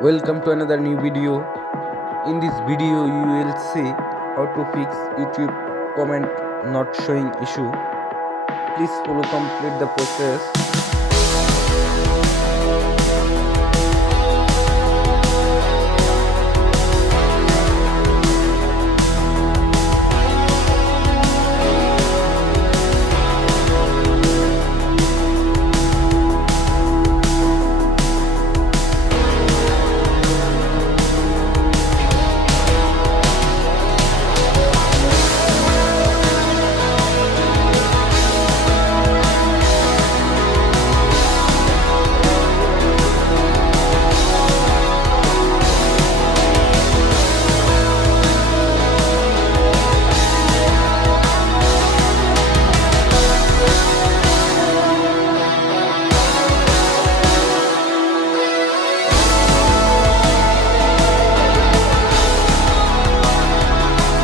Welcome to another new video. In this video you will see how to fix YouTube comment not showing issue. Please follow complete the process.